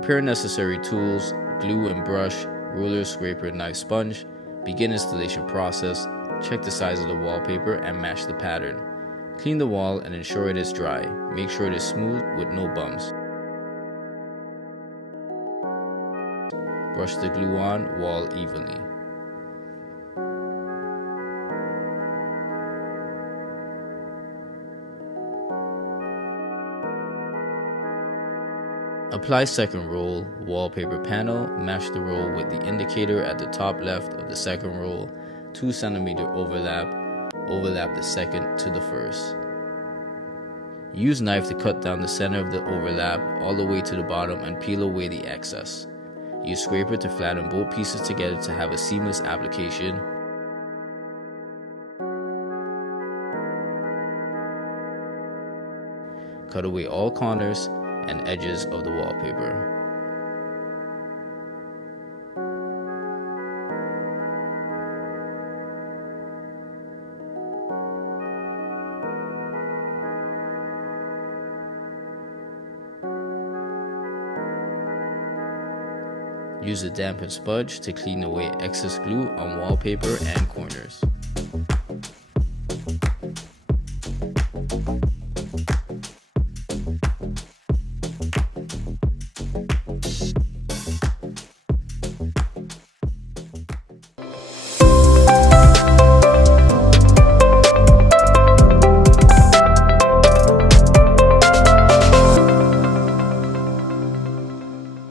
Prepare necessary tools, glue and brush, ruler, scraper, knife, sponge. Begin installation process. Check the size of the wallpaper and match the pattern. Clean the wall and ensure it is dry. Make sure it is smooth with no bumps. Brush the glue on wall evenly. Apply second roll, wallpaper panel, match the roll with the indicator at the top left of the second roll, 2 cm overlap the second to the first. Use knife to cut down the center of the overlap all the way to the bottom and peel away the excess. Use scraper to flatten both pieces together to have a seamless application. Cut away all corners and edges of the wallpaper. Use a dampened sponge to clean away excess glue on wallpaper and corners.